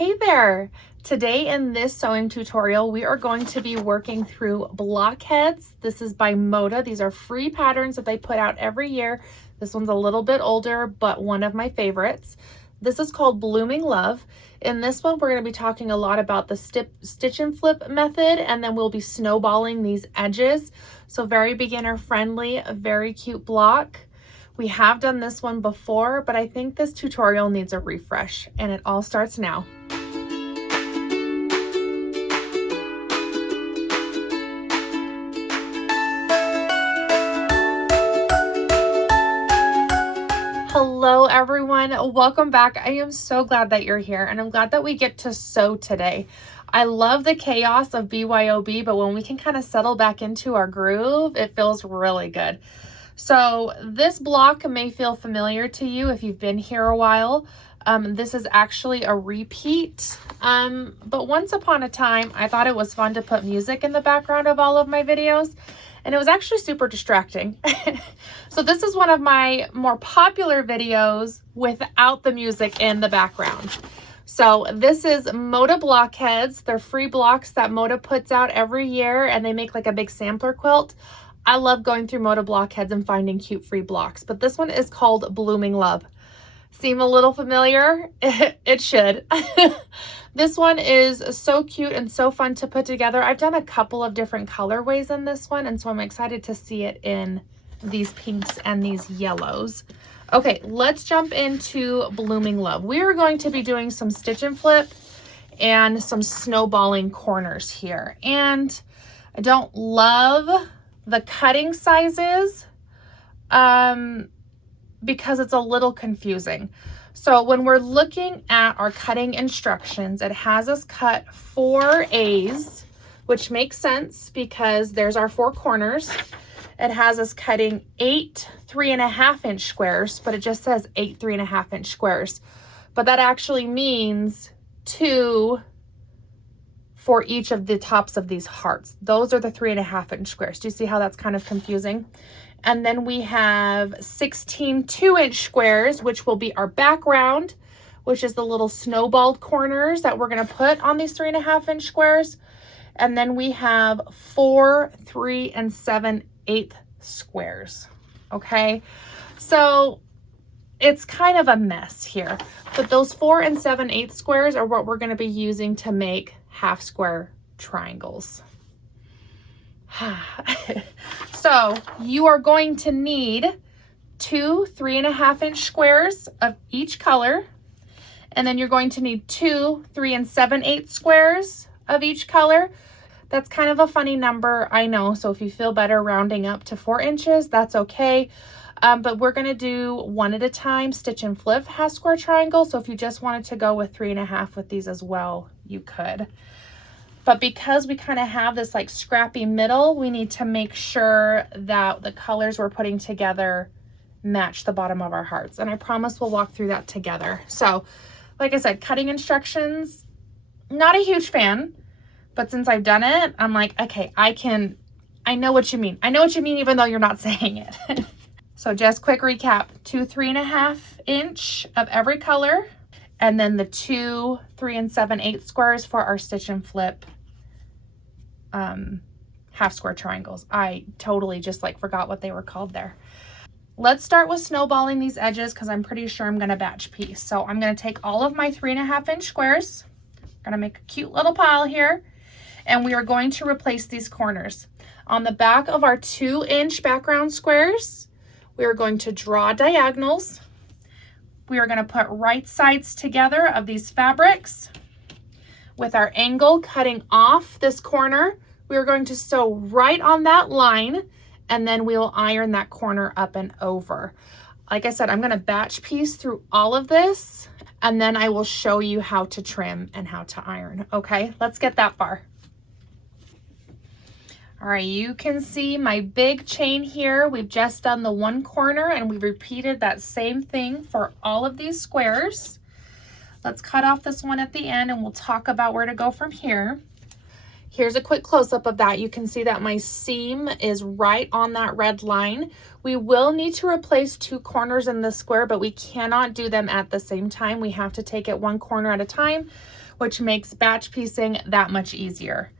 Hey there! Today in this sewing tutorial, we are going to be working through Blockheads. This is by Moda. These are free patterns that they put out every year. This one's a little bit older, but one of my favorites. This is called Blooming Love. In this one, we're going to be talking a lot about the stitch and flip method, and then we'll be snowballing these edges. So very beginner friendly, a very cute block. We have done this one before, but I think this tutorial needs a refresh, and it all starts now. Hello everyone, welcome back. I am so glad that you're here, and I'm glad that we get to sew today. I love the chaos of BYOB, but when we can kind of settle back into our groove, it feels really good. So this block may feel familiar to you if you've been here a while. This is actually a repeat, but once upon a time, I thought it was fun to put music in the background of all of my videos, and it was actually super distracting. So this is one of my more popular videos without the music in the background. So this is Moda Blockheads. They're free blocks that Moda puts out every year, and they make like a big sampler quilt. I love going through Moda Blockheads and finding cute free blocks, but this one is called Blooming Love. Seem a little familiar? It should. This one is so cute and so fun to put together. I've done a couple of different colorways in this one, and so I'm excited to see it in these pinks and these yellows. Okay, let's jump into Blooming Love. We are going to be doing some stitch and flip and some snowballing corners here. And I don't love the cutting sizes because it's a little confusing. So when we're looking at our cutting instructions, it has us cut 4 A's, which makes sense because there's our 4 corners. It has us cutting 8 3.5-inch squares, but it just says 8 3.5-inch squares. But that actually means 2 for each of the tops of these hearts. Those are the 3.5-inch squares. Do you see how that's kind of confusing? And then we have 16 2-inch squares, which will be our background, which is the little snowballed corners that we're going to put on these 3.5-inch squares. And then we have 4 3 7/8 squares. Okay, so it's kind of a mess here, but those 4 7/8 squares are what we're going to be using to make half square triangles. So you are going to need 2 3.5-inch squares of each color, and then you're going to need 2 3 7/8 squares of each color. That's kind of a funny number, I know, so if you feel better rounding up to 4 inches, that's okay. But we're going to do one at a time, stitch and flip half square triangle. So if you just wanted to go with 3.5 with these as well, you could. But because we kind of have this like scrappy middle, we need to make sure that the colors we're putting together match the bottom of our hearts. And I promise we'll walk through that together. So like I said, cutting instructions, not a huge fan, but since I've done it, I'm like, okay, I know what you mean. I know what you mean, even though you're not saying it. So just quick recap, 2 3.5-inch of every color, and then the 2 3 7/8 squares for our stitch and flip half square triangles. I totally just like forgot what they were called there. Let's start with snowballing these edges because I'm pretty sure I'm going to batch piece. So I'm going to take all of my 3.5-inch squares. I'm going to make a cute little pile here, and we are going to replace these corners. On the back of our 2-inch background squares, we are going to draw diagonals. We are going to put right sides together of these fabrics. With our angle cutting off this corner, we are going to sew right on that line, and then we will iron that corner up and over. Like I said, I'm going to batch piece through all of this, and then I will show you how to trim and how to iron. Okay, let's get that far. All right, you can see my big chain here. We've just done the one corner, and we've repeated that same thing for all of these squares. Let's cut off this one at the end, and we'll talk about where to go from here. Here's a quick close-up of that. You can see that my seam is right on that red line. We will need to replace 2 corners in this square, but we cannot do them at the same time. We have to take it one corner at a time. which makes batch piecing that much easier.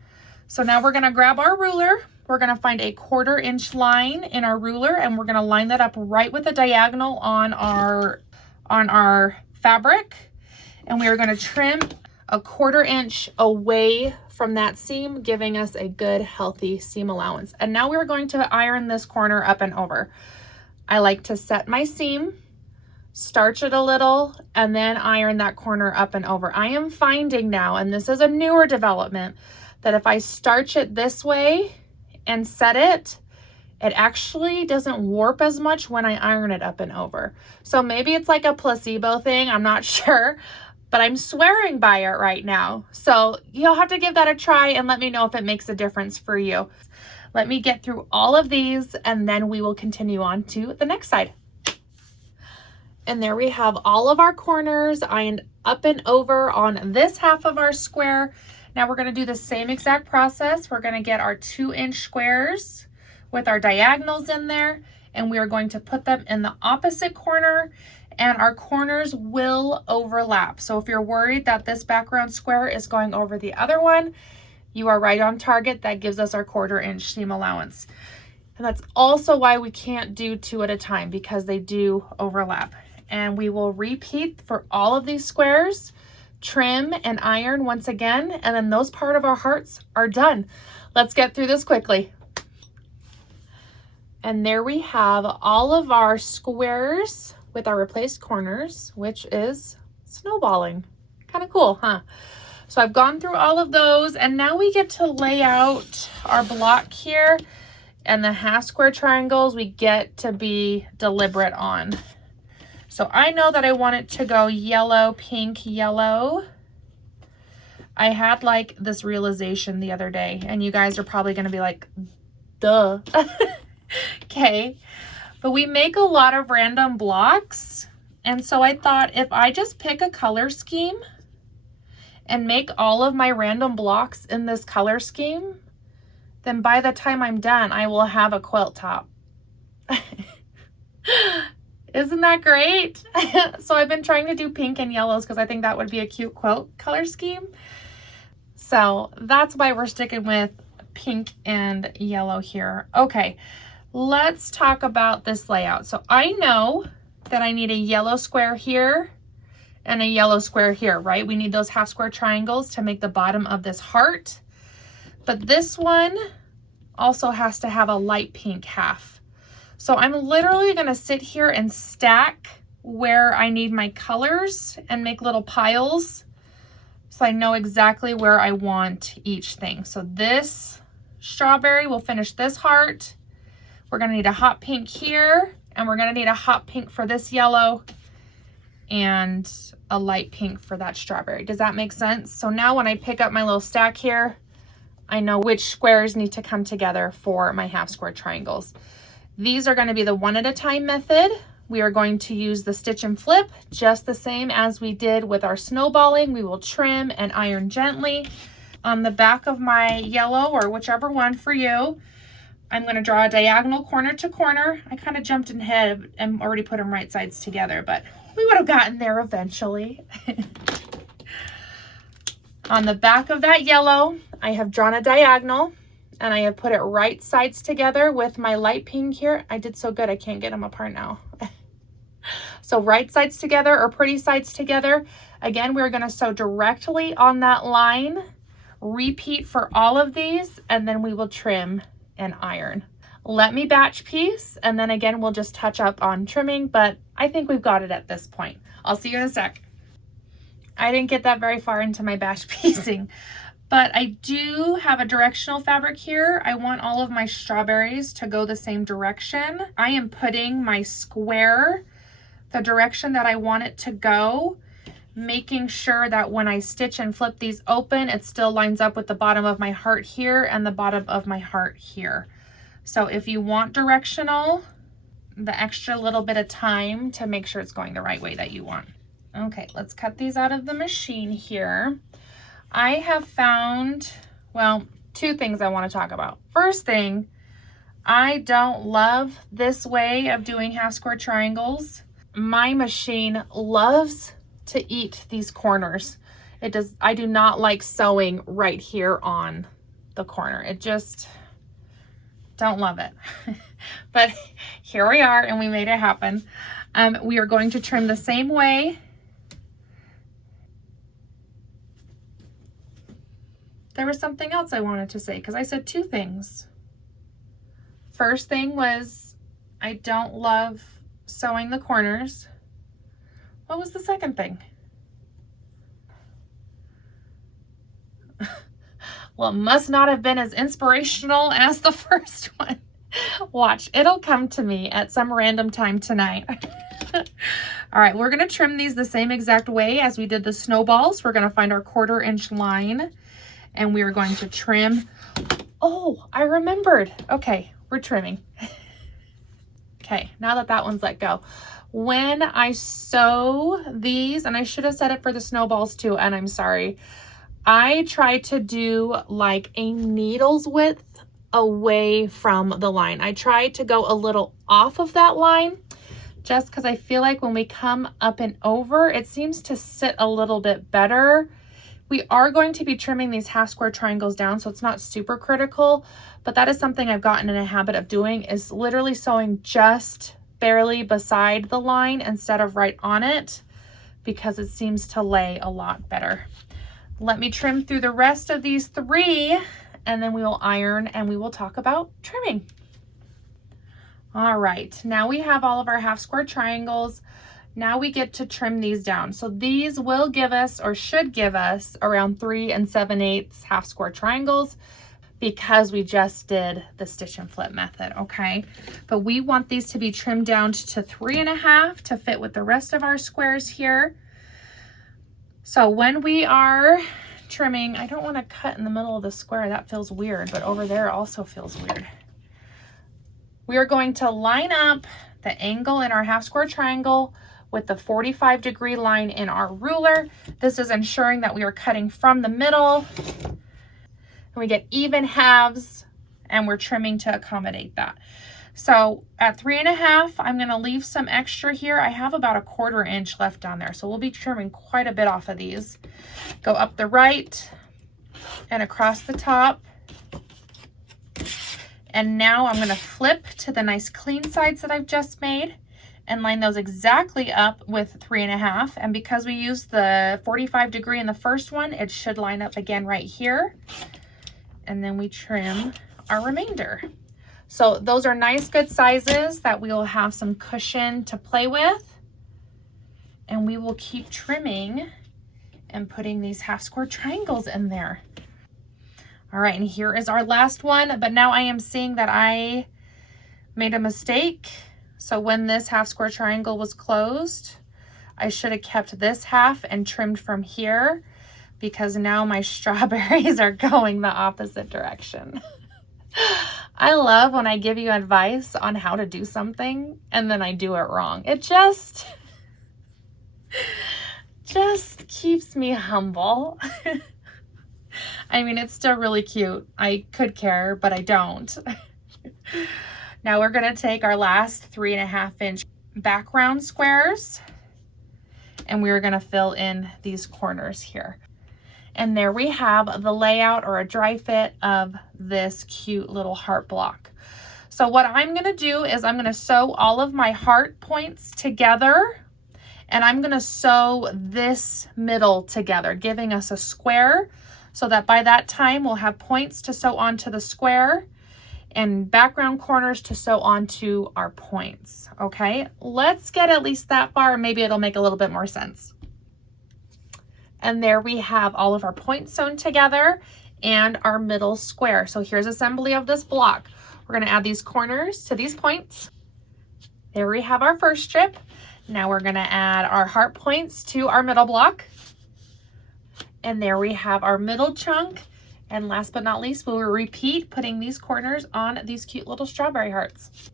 So now we're gonna grab our ruler. We're gonna find a 1/4 inch line in our ruler, and we're gonna line that up right with the diagonal on our fabric. And we are gonna trim a 1/4 inch away from that seam, giving us a good healthy seam allowance. And now we're going to iron this corner up and over. I like to set my seam, starch it a little, and then iron that corner up and over. I am finding now, and this is a newer development, that if I starch it this way and set it, it actually doesn't warp as much when I iron it up and over. So maybe it's like a placebo thing, I'm not sure, but I'm swearing by it right now. So you'll have to give that a try and let me know if it makes a difference for you. Let me get through all of these and then we will continue on to the next side. And there we have all of our corners ironed up and over on this half of our square. Now we're gonna do the same exact process. We're gonna get our 2-inch squares with our diagonals in there, and we are going to put them in the opposite corner, and our corners will overlap. So if you're worried that this background square is going over the other one, you are right on target. That gives us our 1/4 inch seam allowance. And that's also why we can't do 2 at a time, because they do overlap. And we will repeat for all of these squares, trim and iron once again, and then those part of our hearts are done. Let's get through this quickly. And there we have all of our squares with our replaced corners, which is snowballing. Kind of cool, huh? So I've gone through all of those, and now we get to lay out our block here, and the half square triangles we get to be deliberate on. So I know that I want it to go yellow, pink, yellow. I had like this realization the other day, and you guys are probably gonna be like, duh. Okay, but we make a lot of random blocks, and so I thought if I just pick a color scheme and make all of my random blocks in this color scheme, then by the time I'm done, I will have a quilt top. Isn't that great? So I've been trying to do pink and yellows because I think that would be a cute quilt color scheme. So that's why we're sticking with pink and yellow here. Okay, let's talk about this layout. So I know that I need a yellow square here and a yellow square here, right? We need those half square triangles to make the bottom of this heart. But this one also has to have a light pink half. So I'm literally gonna sit here and stack where I need my colors and make little piles so I know exactly where I want each thing. So this strawberry will finish this heart. We're gonna need a hot pink here, and we're gonna need a hot pink for this yellow and a light pink for that strawberry. Does that make sense? So now when I pick up my little stack here, I know which squares need to come together for my half square triangles. These are going to be the 1 at a time method. We are going to use the stitch and flip just the same as we did with our snowballing. We will trim and iron gently. On the back of my yellow, or whichever one for you, I'm going to draw a diagonal corner to corner. I kind of jumped ahead and already put them right sides together, but we would have gotten there eventually. On the back of that yellow, I have drawn a diagonal, and I have put it right sides together with my light pink here. I did so good, I can't get them apart now. So right sides together, or pretty sides together. Again, we're gonna sew directly on that line, repeat for all of these, and then we will trim and iron. Let me batch piece, and then again, we'll just touch up on trimming, but I think we've got it at this point. I'll see you in a sec. I didn't get that very far into my batch piecing. But I do have a directional fabric here. I want all of my strawberries to go the same direction. I am putting my square the direction that I want it to go, making sure that when I stitch and flip these open, it still lines up with the bottom of my heart here and the bottom of my heart here. So if you want directional, the extra little bit of time to make sure it's going the right way that you want. Okay, let's cut these out of the machine here. I have found, well, 2 things I want to talk about. First thing, I don't love this way of doing half square triangles. My machine loves to eat these corners. I do not like sewing right here on the corner. It just, don't love it. But here we are, and we made it happen. We are going to trim the same way. There was something else I wanted to say, because I said two things. First thing was, I don't love sewing the corners. What was the second thing? Well, it must not have been as inspirational as the first one. Watch, it'll come to me at some random time tonight. All right, we're gonna trim these the same exact way as we did the snowballs. We're gonna find our 1/4 inch line, and we are going to trim. Oh, I remembered. Okay, we're trimming. Okay, now that that one's let go. When I sew these, and I should have said it for the snowballs too, and I'm sorry, I try to do like a needle's width away from the line. I try to go a little off of that line, just because I feel like when we come up and over, it seems to sit a little bit better. We are going to be trimming these half square triangles down, so it's not super critical, but that is something I've gotten in a habit of doing, is literally sewing just barely beside the line instead of right on it, because it seems to lay a lot better. Let me trim through the rest of these 3, and then we will iron and we will talk about trimming. All right, now we have all of our half square triangles. Now we get to trim these down. So these will give us, or should give us, around 3 7/8 half square triangles, because we just did the stitch and flip method, okay? But we want these to be trimmed down to 3 1/2 to fit with the rest of our squares here. So when we are trimming, I don't want to cut in the middle of the square. That feels weird, but over there also feels weird. We are going to line up the angle in our half square triangle with the 45-degree line in our ruler. This is ensuring that we are cutting from the middle, and we get even halves, and we're trimming to accommodate that. So at 3 1/2, I'm going to leave some extra here. I have about a 1/4 inch left down there, so we'll be trimming quite a bit off of these. Go up the right and across the top. And now I'm going to flip to the nice clean sides that I've just made and line those exactly up with 3 1/2. And because we used the 45-degree in the first one, it should line up again right here. And then we trim our remainder. So those are nice, good sizes that we will have some cushion to play with. And we will keep trimming and putting these half square triangles in there. All right, and here is our last one, but now I am seeing that I made a mistake. So when this half square triangle was closed, I should have kept this half and trimmed from here, because now my strawberries are going the opposite direction. I love when I give you advice on how to do something and then I do it wrong. It just keeps me humble. I mean, it's still really cute. I could care, but I don't. Now we're going to take our last 3 1/2 inch background squares, and we're going to fill in these corners here. And there we have the layout, or a dry fit, of this cute little heart block. So what I'm going to do is I'm going to sew all of my heart points together, and I'm going to sew this middle together, giving us a square, so that by that time we'll have points to sew onto the square and background corners to sew onto our points. Okay, let's get at least that far, and maybe it'll make a little bit more sense. And there we have all of our points sewn together and our middle square. So here's assembly of this block. We're going to add these corners to these points. There we have our first strip. Now we're going to add our heart points to our middle block. And there we have our middle chunk. And last but not least, we will repeat putting these corners on these cute little strawberry hearts,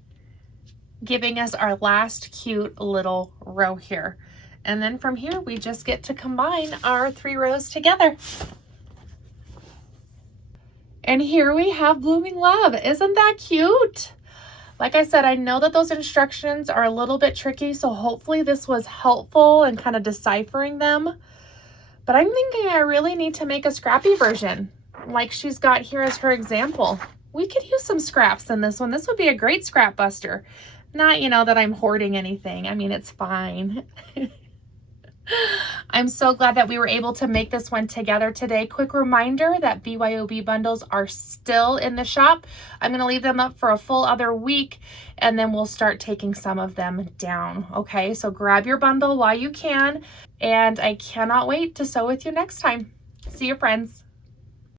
giving us our last cute little row here. And then from here, we just get to combine our 3 rows together. And here we have Blooming Love. Isn't that cute? Like I said, I know that those instructions are a little bit tricky, so hopefully this was helpful in kind of deciphering them. But I'm thinking I really need to make a scrappy version like she's got here as her example. We could use some scraps in this one. This would be a great scrap buster. Not, you know, that I'm hoarding anything. I mean, it's fine. I'm so glad that we were able to make this one together today. Quick reminder that BYOB bundles are still in the shop. I'm going to leave them up for a full other week, and then we'll start taking some of them down. Okay, so grab your bundle while you can, and I cannot wait to sew with you next time. See you, friends.